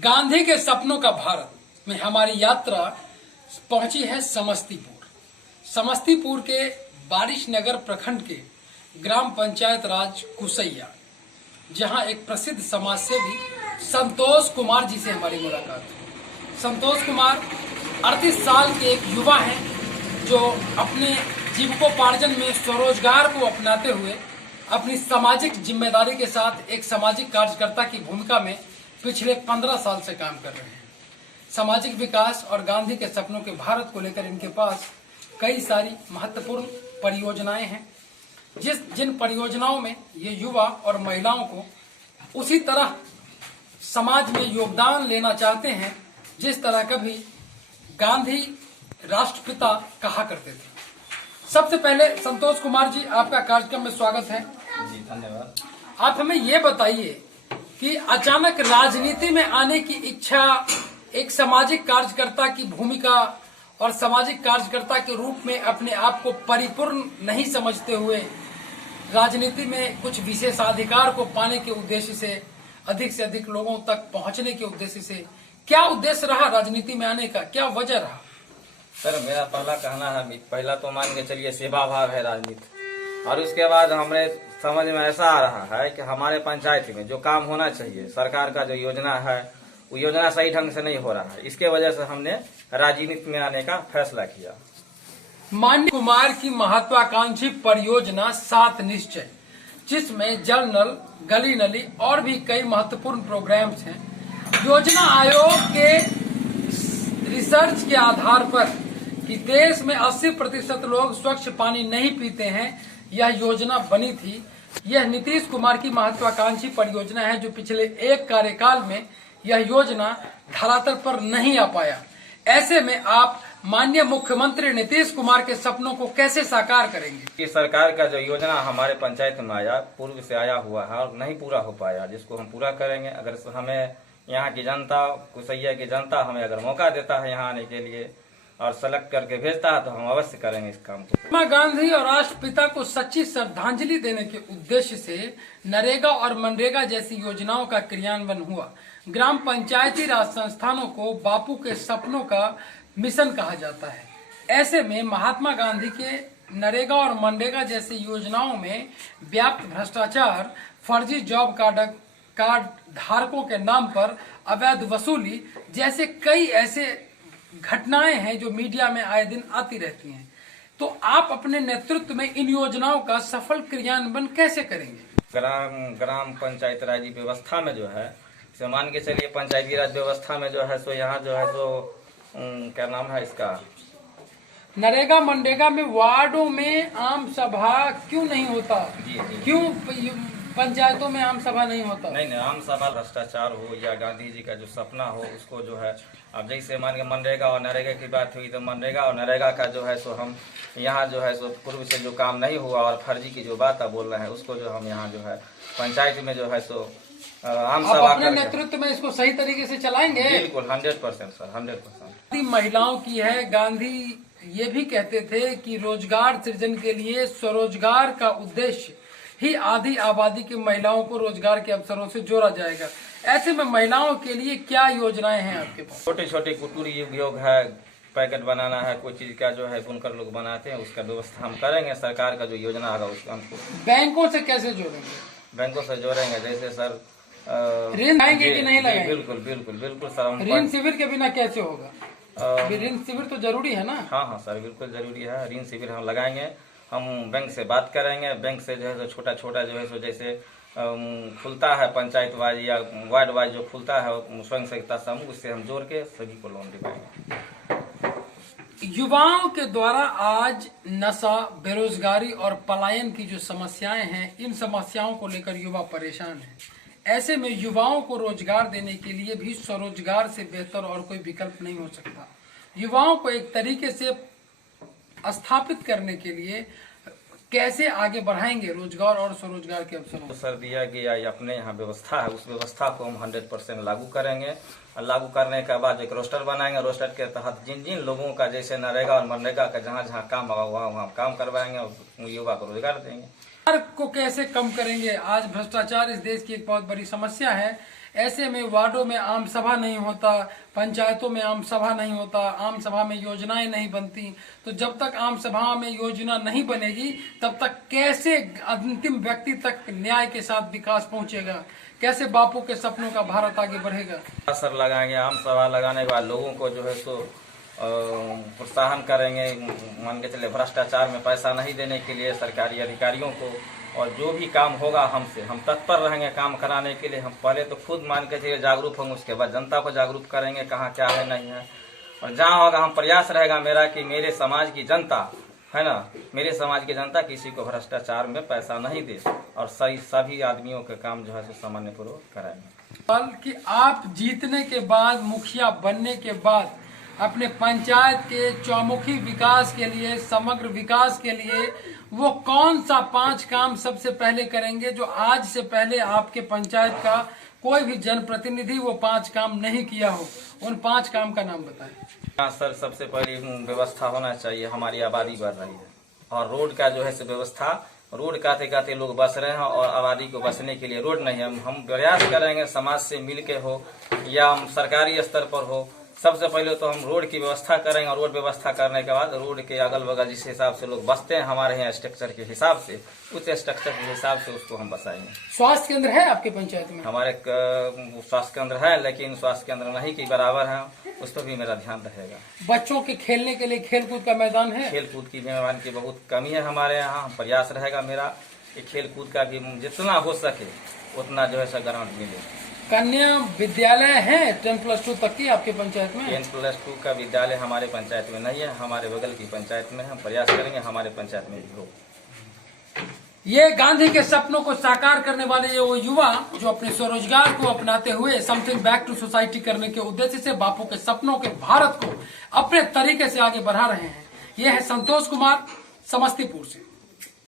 गांधी के सपनों का भारत में हमारी यात्रा पहुंची है समस्तीपुर। समस्तीपुर के बारिश नगर प्रखंड के ग्राम पंचायत राज कुसैया, जहां एक प्रसिद्ध समाज सेवी संतोष कुमार जी से हमारी मुलाकात हुई। संतोष कुमार 38 साल के एक युवा हैं जो अपने जीविकोपार्जन में स्वरोजगार को अपनाते हुए अपनी सामाजिक जिम्मेदारी के साथ एक सामाजिक कार्यकर्ता की भूमिका में पिछले 15 साल से काम कर रहे हैं। सामाजिक विकास और गांधी के सपनों के भारत को लेकर इनके पास कई सारी महत्वपूर्ण परियोजनाएं हैं, जिन परियोजनाओं में ये युवा और महिलाओं को उसी तरह समाज में योगदान लेना चाहते हैं जिस तरह कभी गांधी राष्ट्रपिता कहा करते थे। सबसे पहले संतोष कुमार जी, आपका कार्यक्रम में स्वागत है। जी धन्यवाद। आप हमें ये बताइए कि अचानक राजनीति में आने की इच्छा, एक सामाजिक कार्यकर्ता की भूमिका और सामाजिक कार्यकर्ता के रूप में अपने आप को परिपूर्ण नहीं समझते हुए राजनीति में कुछ विशेषाधिकार को पाने के उद्देश्य से अधिक लोगों तक पहुंचने के उद्देश्य से क्या उद्देश्य रहा राजनीति में आने का, क्या वजह रहा? सर, मेरा पहला कहना है, पहला तो मान के चलिए सेवा भाव है राजनीति, और उसके बाद हमारे समझ में ऐसा आ रहा है कि हमारे पंचायत में जो काम होना चाहिए, सरकार का जो योजना है वो योजना सही ढंग से नहीं हो रहा है। इसके वजह से हमने राजनीति में आने का फैसला किया। माननीय कुमार की महत्वाकांक्षी परियोजना 7 निश्चय, जिसमें जल नल, गली नली और भी कई महत्वपूर्ण प्रोग्राम्स हैं। योजना आयोग के रिसर्च के आधार पर कि देश में 80% लोग स्वच्छ पानी नहीं पीते हैं, यह योजना बनी थी। यह नीतीश कुमार की महत्वाकांक्षी परियोजना है जो पिछले एक कार्यकाल में यह योजना धरातल पर नहीं आ पाया। ऐसे में आप माननीय मुख्यमंत्री नीतीश कुमार के सपनों को कैसे साकार करेंगे? कि सरकार का जो योजना हमारे पंचायत में आया, पूर्व से आया हुआ है और नहीं पूरा हो पाया, जिसको हम पूरा करेंगे। अगर हमें यहाँ की जनता, कुसैया की जनता हमें अगर मौका देता है यहाँ आने के लिए और सेलेक्ट करके भेजता है तो हम अवश्य करेंगे इस काम को। महात्मा गांधी और राष्ट्रपिता को सच्ची श्रद्धांजलि देने के उद्देश्य से नरेगा और मनरेगा जैसी योजनाओं का क्रियान्वयन हुआ। ग्राम पंचायती राज संस्थानों को बापू के सपनों का मिशन कहा जाता है। ऐसे में महात्मा गांधी के नरेगा और मनरेगा जैसी योजनाओं में व्याप्त भ्रष्टाचार, फर्जी जॉब कार्ड धारकों के नाम पर अवैध वसूली जैसे कई ऐसे घटनाएं हैं जो मीडिया में आए दिन आती रहती हैं। तो आप अपने नेतृत्व में इन योजनाओं का सफल क्रियान्वयन कैसे करेंगे? ग्राम पंचायत राज व्यवस्था में जो है, मान के चलिए पंचायती राज व्यवस्था में जो है सो यहाँ जो है सो क्या नाम है इसका, नरेगा मनरेगा में वार्डों में आम सभा क्यों नहीं होता? जी। क्यों पंचायतों में आम सभा नहीं होता? नहीं, आम सभा भ्रष्टाचार हो या गांधी जी का जो सपना हो उसको जो है, अब जैसे मान के मनरेगा और नरेगा की बात हुई तो मनरेगा और नरेगा का जो है सो हम यहाँ जो है सो पूर्व से जो काम नहीं हुआ और फर्जी की जो बात आप बोल रहे हैं उसको जो हम यहाँ जो है पंचायत में जो है सो आम सभा अपने नेतृत्व में इसको सही तरीके से चलाएंगे? बिल्कुल 100% सर, 100%। महिलाओं की है। गांधी ये भी कहते थे कि रोजगार सृजन के लिए स्वरोजगार का उद्देश्य ही आधी आबादी की महिलाओं को रोजगार के अवसरों से जोड़ा जाएगा। ऐसे में महिलाओं के लिए क्या योजनाएं हैं आपके पास? छोटे छोटे कुटीर उद्योग है, पैकेट बनाना है, कोई चीज का जो है बुनकर लोग बनाते हैं, उसका व्यवस्था हम करेंगे। सरकार का जो योजना होगा उसको हमको बैंकों से कैसे जोड़ेंगे? बैंकों से जोड़ेंगे। जैसे सर ऋण लगाएंगे कि नहीं लगाएंगे? बिल्कुल सर। ऋण शिविर के बिना कैसे होगा? ऋण शिविर तो जरूरी है ना? हाँ सर, बिल्कुल जरूरी है। ऋण शिविर हम लगाएंगे। हम बैंक से बात करेंगे। बैंक से जो है छोटा जो है सो जैसे खुलता है पंचायत वाइज या वार्ड वाइज जो खुलता है स्वयं सहायता समूह, उससे हम जोड़ के सभी को लोन दिलाएंगे। युवाओं के द्वारा आज नशा, बेरोजगारी और पलायन की जो समस्याएं हैं, इन समस्याओं को लेकर युवा परेशान हैं। ऐसे में युवाओं को रोजगार देने के लिए भी स्वरोजगार से बेहतर और कोई विकल्प नहीं हो सकता। युवाओं को एक तरीके से स्थापित करने के लिए कैसे आगे बढ़ाएंगे रोजगार और स्वरोजगार के अवसरों? तो सर दिया गया अपने यहाँ व्यवस्था है, उस व्यवस्था को हम 100% लागू करेंगे। और लागू करने के बाद एक रोस्टर बनाएंगे। रोस्टर के तहत जिन जिन लोगों का जैसे नरेगा और मनरेगा का जहाँ जहाँ काम होगा वहाँ काम करवाएंगे और युवा को रोजगार देंगे। को कैसे कम करेंगे? आज भ्रष्टाचार इस देश की एक बहुत बड़ी समस्या है। ऐसे में वार्डों में आम सभा नहीं होता, पंचायतों में आम सभा नहीं होता, आम सभा में योजनाएं नहीं बनती। तो जब तक आम सभा में योजना नहीं बनेगी तब तक कैसे अंतिम व्यक्ति तक न्याय के साथ विकास पहुंचेगा? कैसे बापू के सपनों का भारत आगे बढ़ेगा? असर लगाएंगे। आम सभा लगाने के बाद लोगों को जो है सो प्रोत्साहन करेंगे। मान के चले भ्रष्टाचार में पैसा नहीं देने के लिए सरकारी अधिकारियों को, और जो भी काम होगा हमसे, हम तत्पर रहेंगे काम कराने के लिए। हम पहले तो खुद मान के चलिए जागरूक होंगे, उसके बाद जनता को जागरूक करेंगे कहाँ क्या है नहीं है। और जहाँ होगा हम प्रयास रहेगा मेरा कि मेरे समाज की जनता है ना, मेरे समाज की जनता किसी को भ्रष्टाचार में पैसा नहीं दे और सभी आदमियों के काम जो है सो सामान्य पूर्वक कराएंगे। कि आप जीतने के बाद, मुखिया बनने के बाद अपने पंचायत के चौमुखी विकास के लिए, समग्र विकास के लिए वो कौन सा 5 काम सबसे पहले करेंगे जो आज से पहले आपके पंचायत का कोई भी जनप्रतिनिधि वो 5 काम नहीं किया हो? उन 5 काम का नाम बताएं। हाँ सर, सबसे पहले व्यवस्था होना चाहिए। हमारी आबादी बढ़ रही है और रोड का जो है व्यवस्था, रोड काते काते लोग बस रहे हैं और आबादी को बसने के लिए रोड नहीं है। हम प्रयास करेंगे समाज से मिल के हो या सरकारी स्तर पर हो, सबसे पहले तो हम रोड की व्यवस्था करेंगे और रोड व्यवस्था करने के बाद रोड के अगल बगल जिस हिसाब से लोग बसते हैं हमारे यहाँ स्ट्रक्चर के हिसाब से, उस स्ट्रक्चर के हिसाब से उसको हम बसाएंगे। स्वास्थ्य केंद्र है आपके पंचायत में? हमारे स्वास्थ्य केंद्र है, लेकिन स्वास्थ्य केंद्र नहीं के बराबर है, उस पर भी मेरा ध्यान रहेगा। बच्चों के खेलने के लिए खेलकूद का मैदान है? खेलकूद की मैदान की बहुत कमी है हमारे यहाँ। प्रयास रहेगा मेरा कि खेलकूद का भी जितना हो सके उतना जो है ग्राउंड मिले। कन्या विद्यालय है 10+2 तक की आपके पंचायत में? 10+2 का विद्यालय हमारे पंचायत में नहीं है, हमारे बगल की पंचायत में है। हम प्रयास करेंगे हमारे पंचायत में भी हो। ये गांधी के सपनों को साकार करने वाले ये वो युवा जो अपने स्वरोजगार को अपनाते हुए समथिंग बैक टू सोसाइटी करने के उद्देश्य से बापू के सपनों के भारत को अपने तरीके से आगे बढ़ा रहे हैं। ये है संतोष कुमार, समस्तीपुर से।